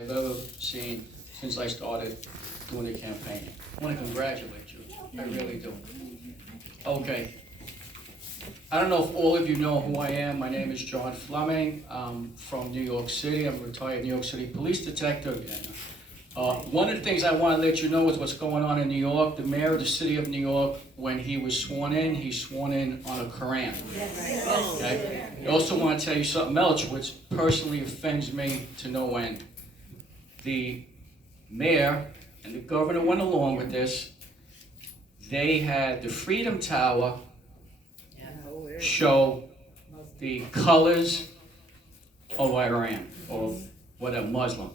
I've ever seen since I started doing the campaign. I want to congratulate you. I really do. Okay. I don't know if all of you know who I am. My name is John Fleming. I'm from New York City. I'm a retired New York City police detective. And one of the things I want to let you know is what's going on in New York. The mayor of the city of New York, when he was sworn in, he sworn in on a Quran. Okay? I also want to tell you something else which personally offends me to no end. The mayor and the governor went along with this. They had the Freedom Tower show the colors of Iran, or whatever, Muslim.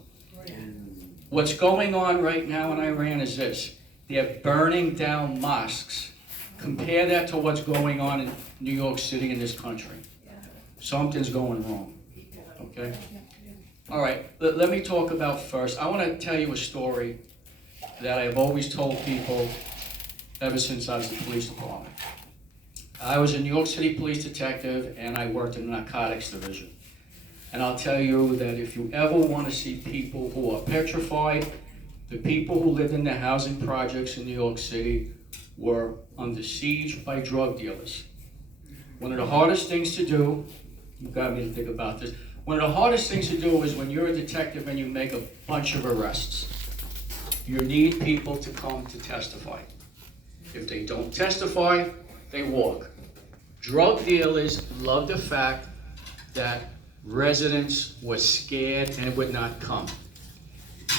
What's going on right now in Iran is this. They're burning down mosques. Compare that to what's going on in New York City in this country. Something's going wrong, okay? All right, let me talk about first. I want to tell you a story that I've always told people ever since I was in the police department. I was a New York City police detective, and I worked in the narcotics division. And I'll tell you that if you ever want to see people who are petrified, the people who lived in the housing projects in New York City were under siege by drug dealers. One of the hardest things to do, you got me to think about this, one of the hardest things to do is when you're a detective and you make a bunch of arrests. You need people to come to testify. If they don't testify, they walk. Drug dealers love the fact that residents were scared and would not come.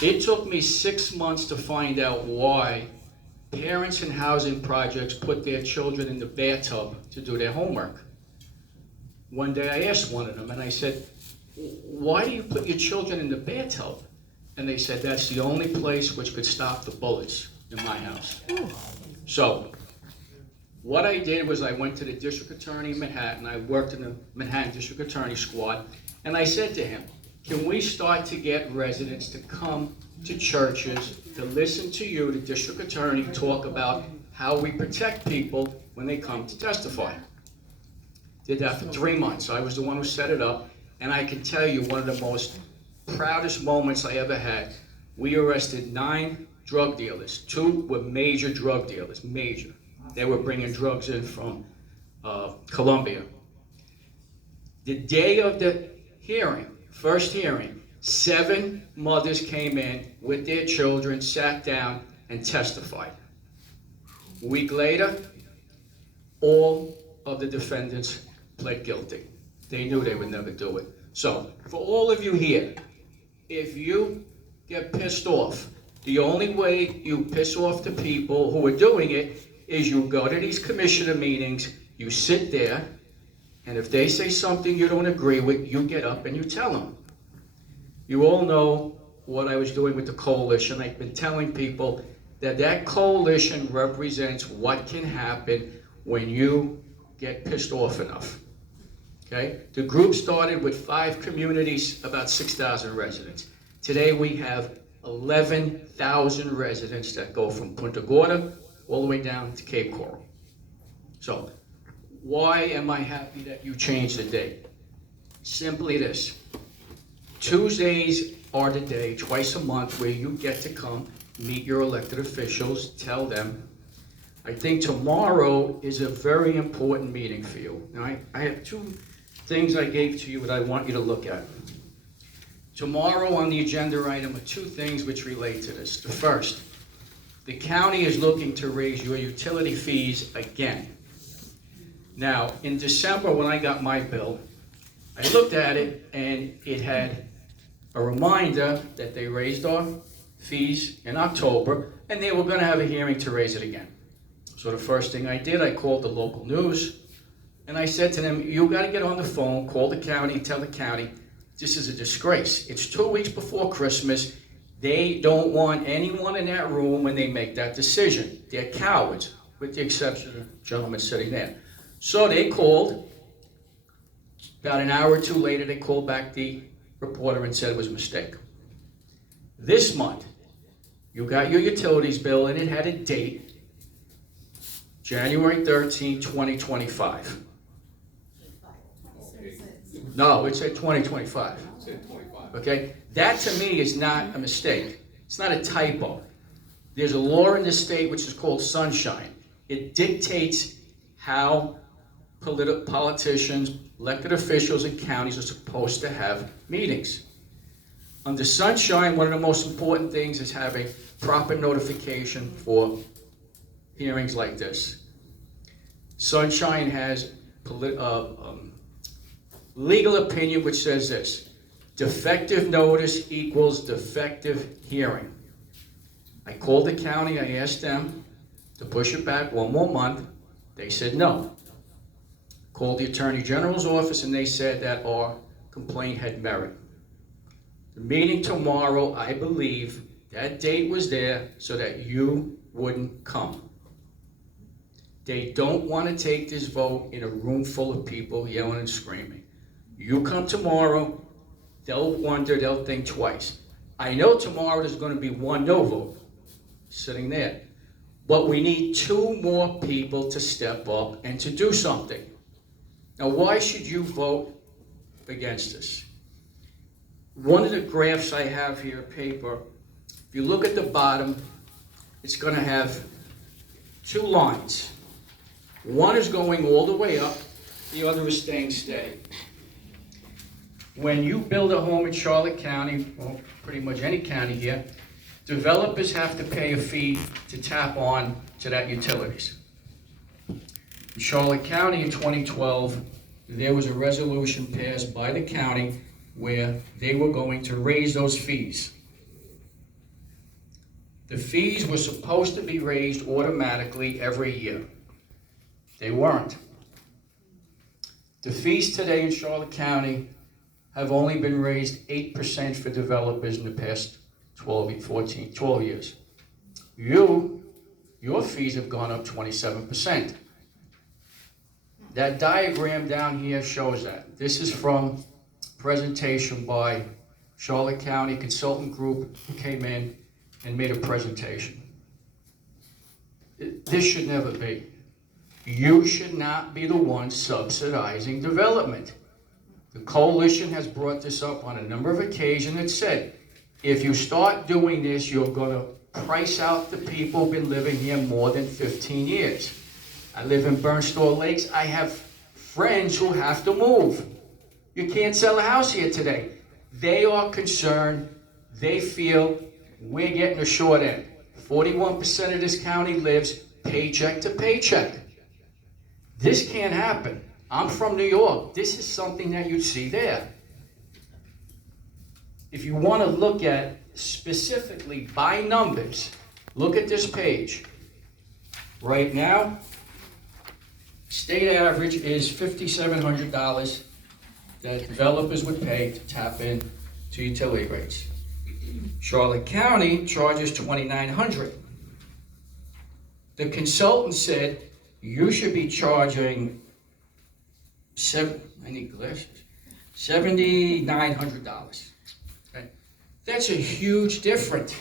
It took me 6 months to find out why parents in housing projects put their children in the bathtub to do their homework. One day I asked one of them and I said, "Why do you put your children in the bathtub?" And they said, "That's the only place which could stop the bullets in my house." So, what I did was I went to the district attorney in Manhattan. I worked in the Manhattan district attorney squad. And I said to him, can we start to get residents to come to churches to listen to you, the district attorney, talk about how we protect people when they come to testify? Did that for 3 months. I was the one who set it up. And I can tell you one of the most proudest moments I ever had. We arrested 9 drug dealers. 2 were major drug dealers, major. They were bringing drugs in from Colombia. The day of the hearing, first hearing, 7 mothers came in with their children, sat down, and testified. A week later, all of the defendants pled guilty. They knew they would never do it. So, for all of you here, if you get pissed off, the only way you piss off the people who are doing it is you go to these commissioner meetings, you sit there, and if they say something you don't agree with, you get up and you tell them. You all know what I was doing with the coalition. I've been telling people that that coalition represents what can happen when you get pissed off enough. Okay? The group started with 5 communities, about 6,000 residents. Today we have 11,000 residents that go from Punta Gorda all the way down to Cape Coral. So, why am I happy that you changed the date? Simply this. Tuesdays are the day, twice a month, where you get to come, meet your elected officials, tell them. I think tomorrow is a very important meeting for you. Now, I have 2 things I gave to you that I want you to look at. Tomorrow on the agenda item are 2 things which relate to this. The first, the county is looking to raise your utility fees again. Now, in December when I got my bill, I looked at it and it had a reminder that they raised our fees in October and they were going to have a hearing to raise it again. So the first thing I did, I called the local news and I said to them, you got to get on the phone, call the county, tell the county, this is a disgrace. It's 2 weeks before Christmas. They don't want anyone in that room when they make that decision. They're cowards, with the exception of the gentleman sitting there. So they called. About an hour or 2 later, they called back the reporter and said it was a mistake. This month, you got your utilities bill, and it had a date, January 13, 2025. No, it said 2025. Said 25. okay? That to me is not a mistake. It's not a typo. There's a law in this state which is called sunshine. It dictates how politicians, elected officials in counties are supposed to have meetings. Under sunshine, one of the most important things is having proper notification for hearings like this. Sunshine has legal opinion which says this: defective notice equals defective hearing. I called the county, I asked them to push it back one more month. They said no. Called the Attorney General's office and they said that our complaint had merit. The meeting tomorrow, I believe, that date was there so that you wouldn't come. They don't want to take this vote in a room full of people yelling and screaming. You come tomorrow, they'll wonder, they'll think twice. I know tomorrow there's going to be one no vote sitting there. But we need 2 more people to step up and to do something. Now, why should you vote against this? One of the graphs I have here, paper, if you look at the bottom, it's going to have 2 lines. One is going all the way up, the other is staying steady. When you build a home in Charlotte County, well, pretty much any county here, developers have to pay a fee to tap on to that utilities. In Charlotte County in 2012, there was a resolution passed by the county where they were going to raise those fees. The fees were supposed to be raised automatically every year. They weren't. The fees today in Charlotte County have only been raised 8% for developers in the past 12 years. Your fees have gone up 27%. That diagram down here shows that. This is from a presentation by Charlotte County Consultant Group who came in and made a presentation. This should never be. You should not be the one subsidizing development. The coalition has brought this up on a number of occasions and said, if you start doing this, you're going to price out the people who've been living here more than 15 years. I live in Burnstall Lakes. I have friends who have to move. You can't sell a house here today. They are concerned. They feel we're getting a short end. 41% of this county lives paycheck to paycheck. This can't happen. I'm from New York. This is something that you'd see there. If you want to look at specifically by numbers, look at this page. Right now, state average is $5,700 that developers would pay to tap in to utility rates. Charlotte County charges $2,900. The consultant said you should be charging $7,900. Okay? That's a huge difference.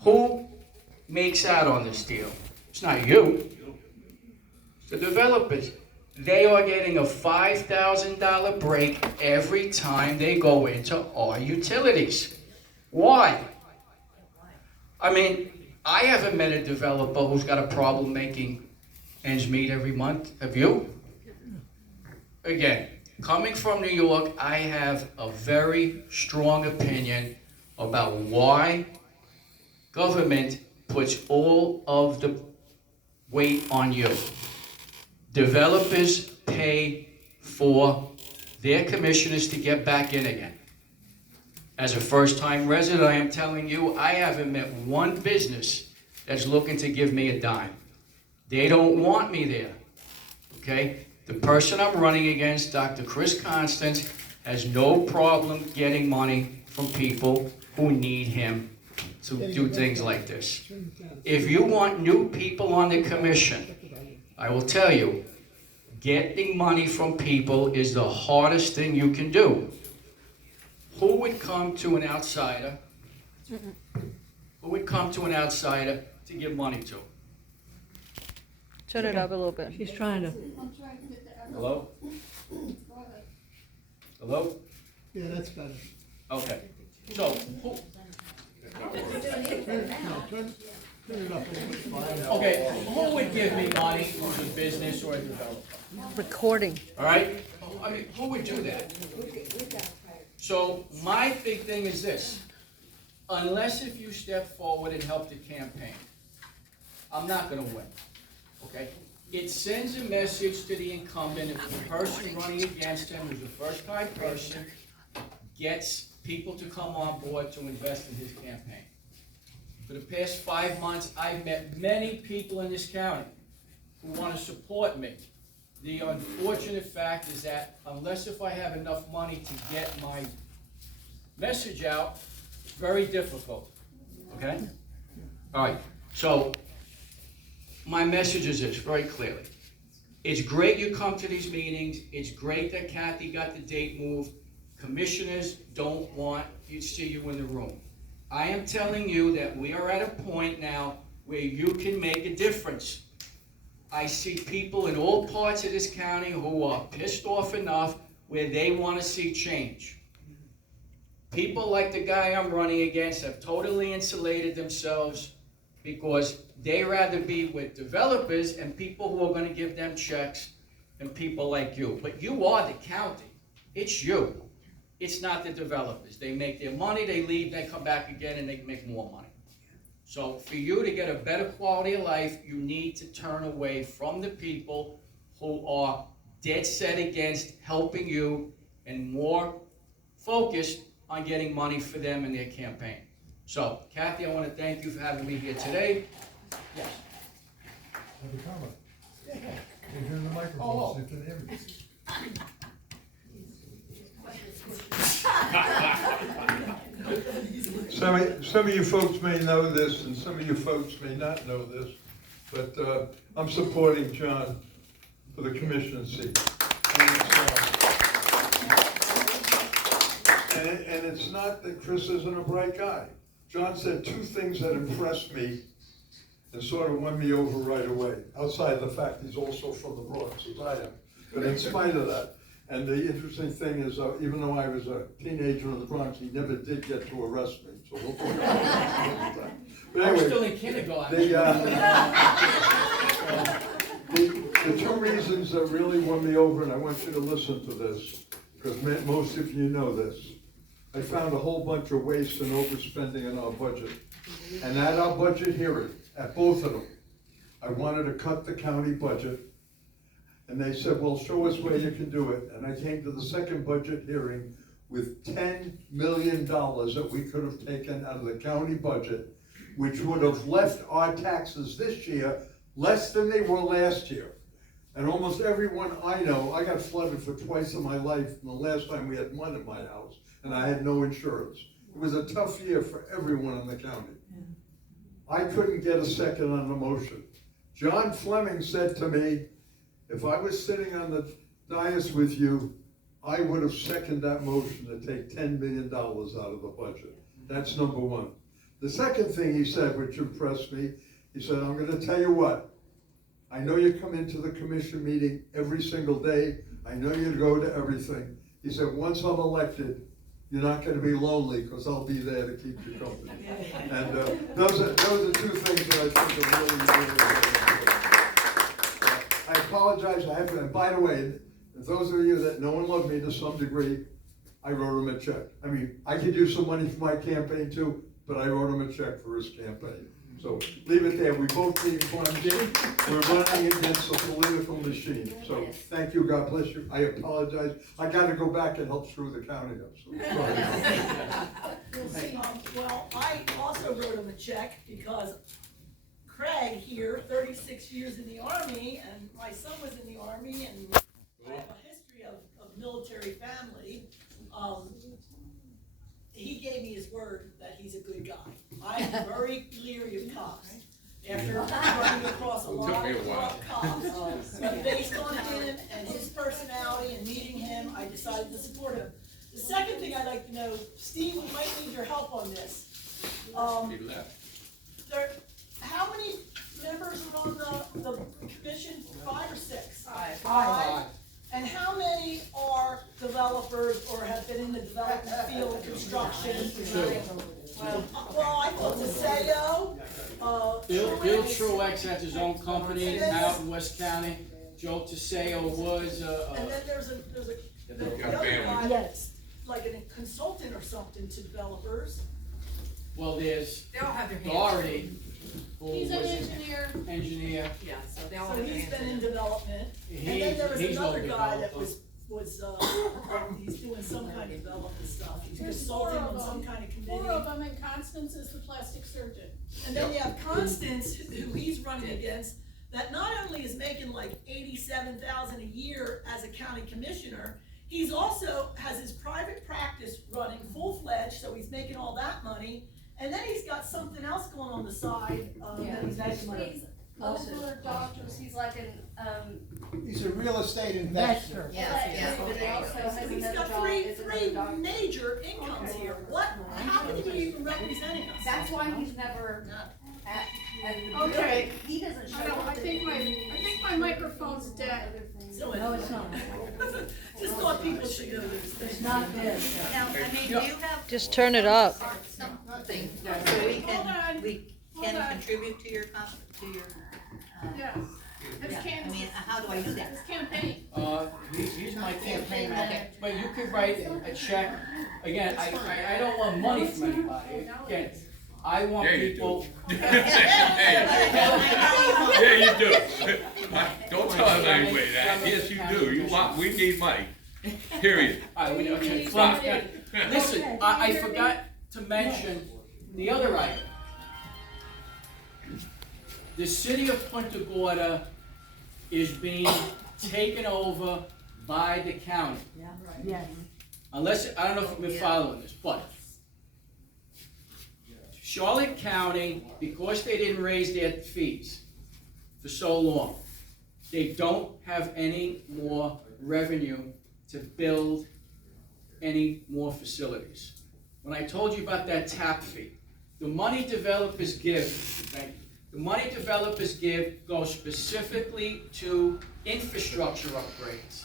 Who makes out on this deal? It's not you. It's the developers. They are getting a $5,000 break every time they go into our utilities. Why? I mean, I haven't met a developer who's got a problem making ends meet every month. Have you? Again, coming from New York, I have a very strong opinion about why government puts all of the weight on you. Developers pay for their commissioners to get back in again. As a first-time resident, I am telling you, I haven't met one business that's looking to give me a dime. They don't want me there, okay? The person I'm running against, Dr. Chris Constance, has no problem getting money from people who need him to do things like this. If you want new people on the commission, I will tell you, getting money from people is the hardest thing you can do. Who would come to an outsider? Who would come to an outsider to give money to? Shut it up a little bit. She's trying to. Hello? Hello? Yeah, that's better. Okay, so, who would give me money who's a business or a developer? Recording. All right? I mean, who would do that? So my big thing is this. Unless if you step forward and help the campaign, I'm not gonna win, okay? It sends a message to the incumbent if the person running against him, who's a first-time person, gets people to come on board to invest in his campaign. For the past 5 months, I've met many people in this county who want to support me. The unfortunate fact is that unless if I have enough money to get my message out, it's very difficult, okay? All right, so my message is this, very clearly. It's great you come to these meetings. It's great that Kathy got the date moved. Commissioners don't want to see you in the room. I am telling you that we are at a point now where you can make a difference. I see people in all parts of this county who are pissed off enough where they want to see change. People like the guy I'm running against have totally insulated themselves because they rather be with developers and people who are going to give them checks and people like you. But you are the county. It's you. It's not the developers. They make their money, they leave, they come back again, and they make more money. So for you to get a better quality of life, you need to turn away from the people who are dead set against helping you and more focused on getting money for them in their campaign. So, Kathy, I want to thank you for having me here today. Yes. Have a comment. You're in the microphone, so you can hear me. Some of you folks may know this, and some of you folks may not know this, but I'm supporting John for the commission seat. And it's not that Chris isn't a bright guy. John said two things that impressed me and sort of won me over right away, outside the fact he's also from the Bronx, as I am. But in spite of that, and the interesting thing is, even though I was a teenager in the Bronx, he never did get to arrest me. So we'll talk about that. But anyway, I'm still in kindergarten. The two reasons that really won me over, and I want you to listen to this, because most of you know this. I found a whole bunch of waste and overspending in our budget. And at our budget hearing, at both of them, I wanted to cut the county budget. And they said, well, show us where you can do it. And I came to the second budget hearing with $10 million that we could have taken out of the county budget, which would have left our taxes this year less than they were last year. And almost everyone I know, I got flooded for twice in my life, and the last time we had mud in my house, and I had no insurance. It was a tough year for everyone in the county. I couldn't get a second on the motion. John Fleming said to me, if I was sitting on the dais with you, I would have seconded that motion to take $10 million out of the budget. That's number one. The second thing he said, which impressed me, he said, I'm going to tell you what, I know you come into the commission meeting every single day. I know you go to everything. He said, once I'm elected, you're not going to be lonely because I'll be there to keep you company. And those are two things that I think are really, really important. I apologize, I have to, and by the way, those of you that know and love me to some degree, I wrote him a check. I mean, I could use some money for my campaign too, but I wrote him a check for his campaign. So leave it there. We both need funds. We're running against a political machine. So thank you. God bless you. I apologize. I got to go back and help screw the county up. So sorry. Well, I also wrote him a check because Craig here, 36 years in the Army, and my son was in the Army, and I have a history of military family. He gave me his word that he's a good guy. I am very leery of cops. After running across a lot of cops, but based on him and his personality and meeting him, I decided to support him. The second thing I'd like to know, Steve, we might need your help on this. How many members are on the commission? 5 or 6? 5. And how many are developers or have been in the development field, construction? Well, I thought DeSayo, Bill Truex, Truex has his own company out in West County. Joe Teseo was, and then there's the got other family. guy that's like a consultant or something to developers. well, there's They all have their hands. Doherty, who He's was an an engineer. engineer. Yeah, so they all So have their he's hands been in in it. development. And then He's there was no another guy that developer. he's doing some kind of development stuff. He's There's four consulting of on some them. kind of Four committee. of them, and Constance is the plastic surgeon. And then you have Constance, who he's running against, that not only is making like $87,000 a year as a county commissioner, he's also has his private practice running full-fledged, so he's making all that money. And then he's got something else going on the side, that he's making money. He's over doctors, he's like an, He's a real estate investor. yes, but he also has So he's another got job three as another doctor. major incomes here. What, how can he be even representing us? That's why he's never at the Okay. building. He doesn't show I know, up. I think my microphone's dead. So anyway. Just thought people should know this thing. Not this. Now, I mean, do you have Just turn it up. something, so we Hold on, can hold on. contribute to your, Yes. His yeah, I mean, can, how do I do that? his campaign. He's my campaign manager, but you could write a check, again, I don't want money from anybody, again, I want Yeah, you people. Yeah, you do. Don't tell us anyway that. Yes, you do. We need money. Period. Alright, okay, Fleming, listen, I forgot to mention the other item. The city of Punta Gorda is being taken over by the county. Yes. Unless, I don't know if you've been following this, but Charlotte County, because they didn't raise their fees for so long, they don't have any more revenue to build any more facilities. When I told you about that tap fee, the money developers give, thank you, the money developers give goes specifically to infrastructure upgrades.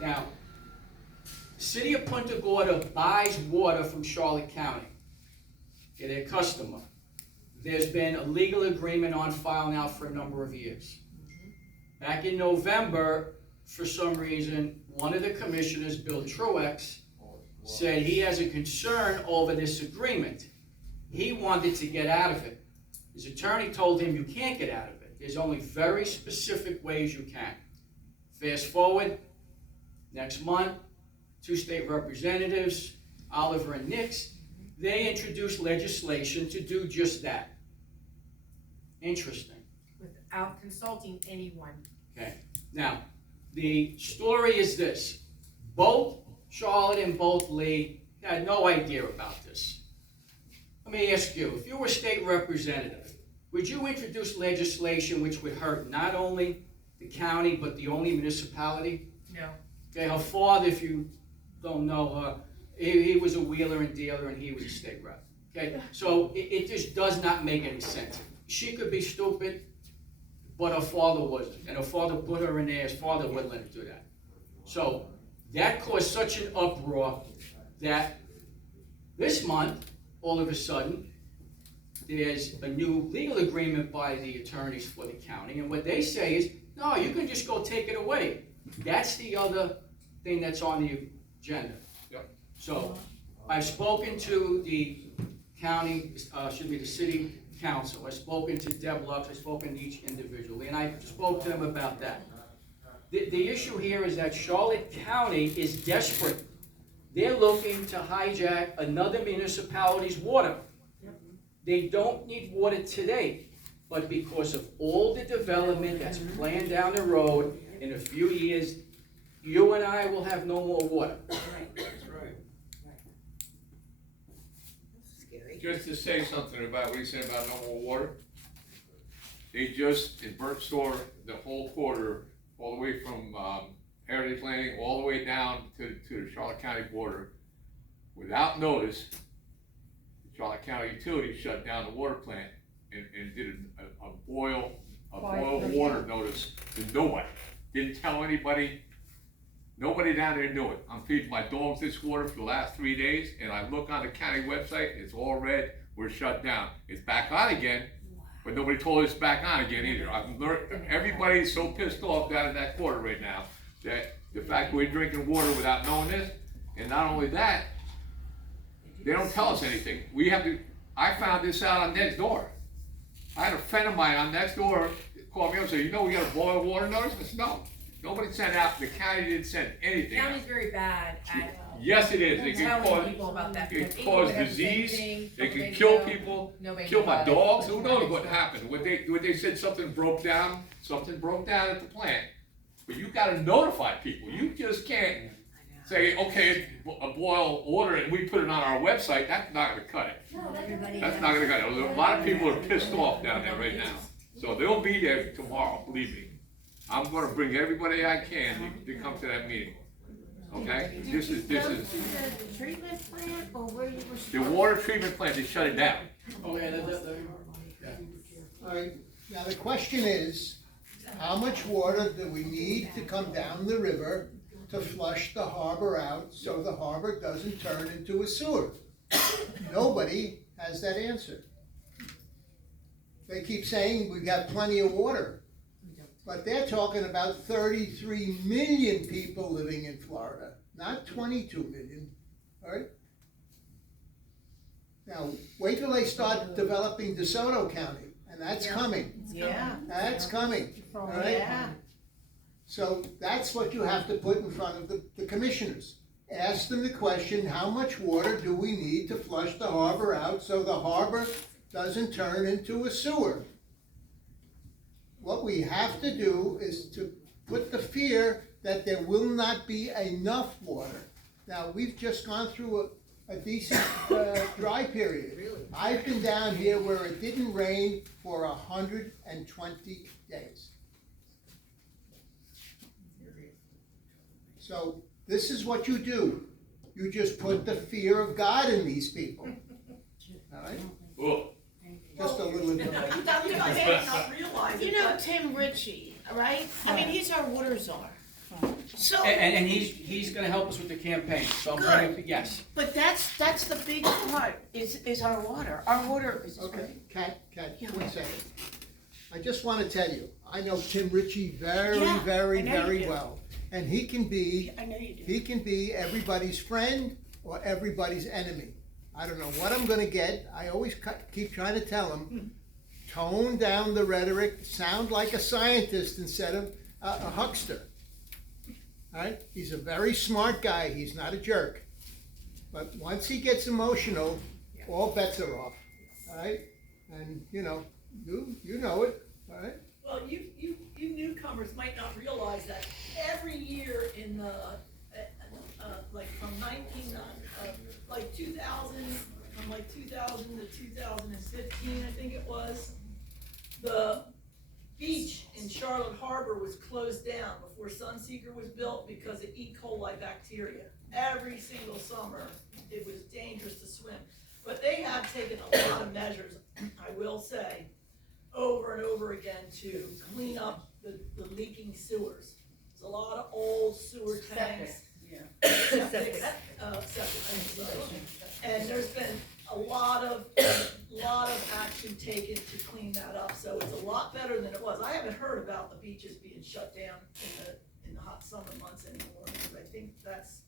Now, the city of Punta Gorda buys water from Charlotte County. They're their customer. There's been a legal agreement on file now for a number of years. Back in November, for some reason, one of the commissioners, Bill Truex, said he has a concern over this agreement. He wanted to get out of it. His attorney told him you can't get out of it. There's only very specific ways you can. Fast forward, next month, two state representatives, Oliver and Nix, they introduced legislation to do just that. Interesting. Without consulting anyone. Okay, now, the story is this. Both Charlotte and both Lee had no idea about this. Let me ask you, if you were a state representative, would you introduce legislation which would hurt not only the county, but the only municipality? No. Okay, her father, if you don't know her, he was a wheeler and dealer and he was a state rep. Okay, so it just does not make any sense. She could be stupid, but her father wasn't. And her father put her in there, his father wouldn't let her do that. So that caused such an uproar that this month, all of a sudden, there's a new legal agreement by the attorneys for the county. And what they say is, no, you can just go take it away. That's the other thing that's on the agenda. Yep. So I've spoken to the county, the city council. I've spoken to Deb Lux, I've spoken to each individually, and I spoke to them about that. The issue here is that Charlotte County is desperate. They're looking to hijack another municipality's water. They don't need water today, but because of all the development that's planned down the road, in a few years, you and I will have no more water. Scary. Just to say something about what he said about no more water. They just, in Burnt Store, the whole quarter, all the way from Heritage Landing, all the way down to the Charlotte County border, without notice, the Charlotte County Utilities shut down the water plant and did a boil water notice to nobody. Didn't tell anybody, Nobody down there knew it. I'm feeding my dogs this water for the last 3 days, and I look on the county website, it's all red, we're shut down. It's back on again, but nobody told us it's back on again either. I've learned, everybody's so pissed off down in that quarter right now, that the fact we're drinking water without knowing this, and not only that, they don't tell us anything. We have to, I found this out on next door. I had a friend of mine on next door call me up and say, you know we got a boil water notice? I said, no. Nobody sent out, the county didn't send anything out. County's very bad at Yes, it is. They can telling cause, people about that. it because can even cause with everything, disease, they nobody can kill know, people, nobody kill know my about it. dogs. Who knows what happened? What they said something broke down at the plant. But you gotta notify people. You just can't say, okay, a boil order and we put it on our website. That's not gonna cut it. That's not gonna cut it. A lot of people are pissed off down there right now. So they'll be there tomorrow, believe me. I'm gonna bring everybody I can to come to that meeting. Okay? This is, The treatment plant or where you were? the water treatment plant, they shut it down. All right, now the question is, how much water do we need to come down the river to flush the harbor out so the harbor doesn't turn into a sewer? Nobody has that answer. They keep saying we've got plenty of water, but they're talking about 33 million people living in Florida, not 22 million, all right? Now, wait till they start developing DeSoto County, and that's coming. Yeah. That's coming, all right? Yeah. So that's what you have to put in front of the commissioners. Ask them the question, how much water do we need to flush the harbor out so the harbor doesn't turn into a sewer? What we have to do is to put the fear that there will not be enough water. Now, we've just gone through a decent dry period. I've been down here where it didn't rain for 120 days. So this is what you do. You just put the fear of God in these people. All right? Oh, Just a little You information. may not realize You it, know but Tim Ritchie, right? I mean, he's our water czar. So, And he's gonna help us with the campaign, so I'm bringing, yes. but that's the big part, is our water. Our water is Okay, Kat, Yeah. 1 second. I just want to tell you, I know Tim Ritchie very, Yeah, very, I know you very do. well. And he can be I know you do. He can be everybody's friend or everybody's enemy. I don't know what I'm gonna get. I always keep trying to tell him, tone down the rhetoric, sound like a scientist instead of a huckster. All right? He's a very smart guy. He's not a jerk. But once he gets emotional, all bets are off. All right? And you know it. All right? well, you newcomers might not realize that every year in the, like from 2000, from like 2000 to 2015, I think it was, the beach in Charlotte Harbor was closed down before Sunseeker was built because of E. coli bacteria. Every single summer, it was dangerous to swim. But they have taken a lot of measures, I will say, over and over again to clean up the leaking sewers. There's a lot of old sewer tanks. Septic tanks. And there's been a lot of action taken to clean that up, so it's a lot better than it was. I haven't heard about the beaches being shut down in the hot summer months anymore, because I think that's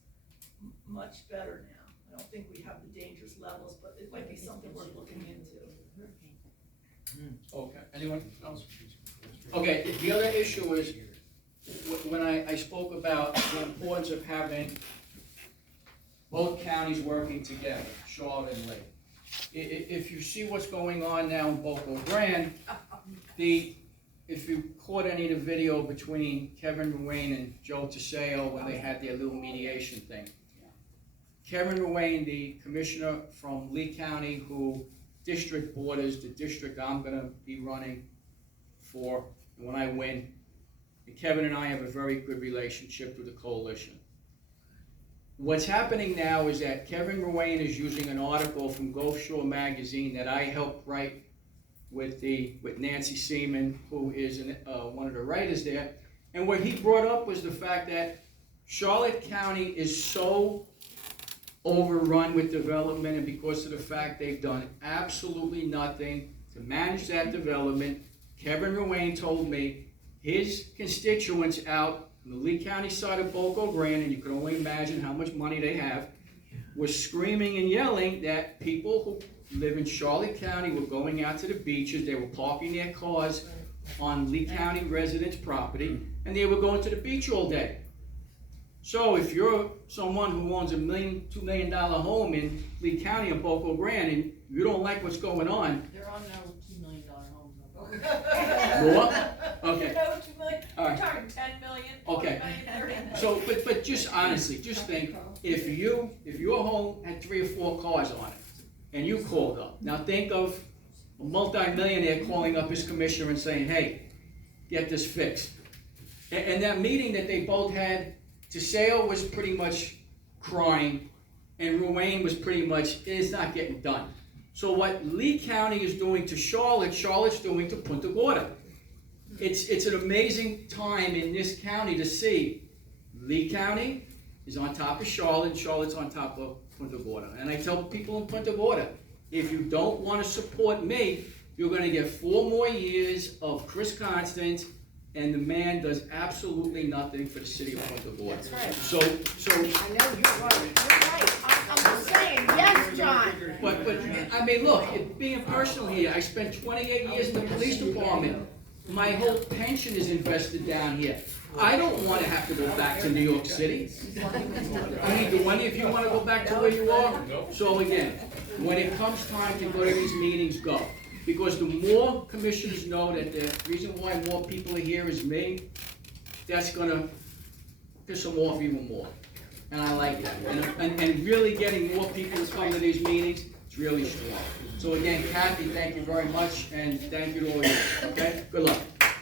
much better now. I don't think we have the dangerous levels, but it might be something worth looking into. Okay, anyone else? Okay, the other issue is, when I spoke about the importance of having both counties working together, Charlotte and Lee. If you see what's going on now in Boca Grande, if you caught any of the video between Kevin Ruane and Joe Teseo when they had their little mediation thing. Kevin Ruane, the commissioner from Lee County, who district borders, the district I'm gonna be running for when I win. And Kevin and I have a very good relationship with the coalition. What's happening now is that Kevin Ruane is using an article from Gulf Shore magazine that I helped write with Nancy Seaman, who is one of the writers there. And what he brought up was the fact that Charlotte County is so overrun with development, and because of the fact they've done absolutely nothing to manage that development. Kevin Ruane told me his constituents out on the Lee County side of Boca Grande, and you can only imagine how much money they have, were screaming and yelling that people who live in Charlotte County were going out to the beaches, they were parking their cars on Lee County residents' property, and they were going to the beach all day. So if you're someone who owns $1 million, $2 million home in Lee County in Boca Grande, and you don't like what's going on, There are no $2 million homes. more? Okay, No, 2 million, all we're right. talking 10 million, Okay. 20 million, 30 million. So, but just honestly, just think, if your home had 3 or 4 cars on it, and you called up, now think of a multi-millionaire calling up his commissioner and saying, hey, get this fixed. And that meeting that they both had, DeSale was pretty much crying, and Ruane was pretty much, it's not getting done. So what Lee County is doing to Charlotte, Charlotte's doing to Punta Gorda. It's an amazing time in this county to see Lee County is on top of Charlotte, and Charlotte's on top of Punta Gorda. And I tell people in Punta Gorda, if you don't want to support me, you're going to get 4 more years of Chris Constance, and the man does absolutely nothing for the city of Punta Gorda. That's right. So, I know, you're right, I'm just saying, yes, John. but, I mean, look, being personal here, I spent 28 years in the police department. My whole pension is invested down here. I don't want to have to go back to New York City. I mean, do any of you want to go back to where you are? So again, when it comes time to go to these meetings, go. Because the more commissioners know that the reason why more people are here is me, that's gonna piss them off even more. And I like that. And really getting more people to come to these meetings, it's really strong. So again, Kathy, thank you very much, and thank you to all of you, okay? Good luck.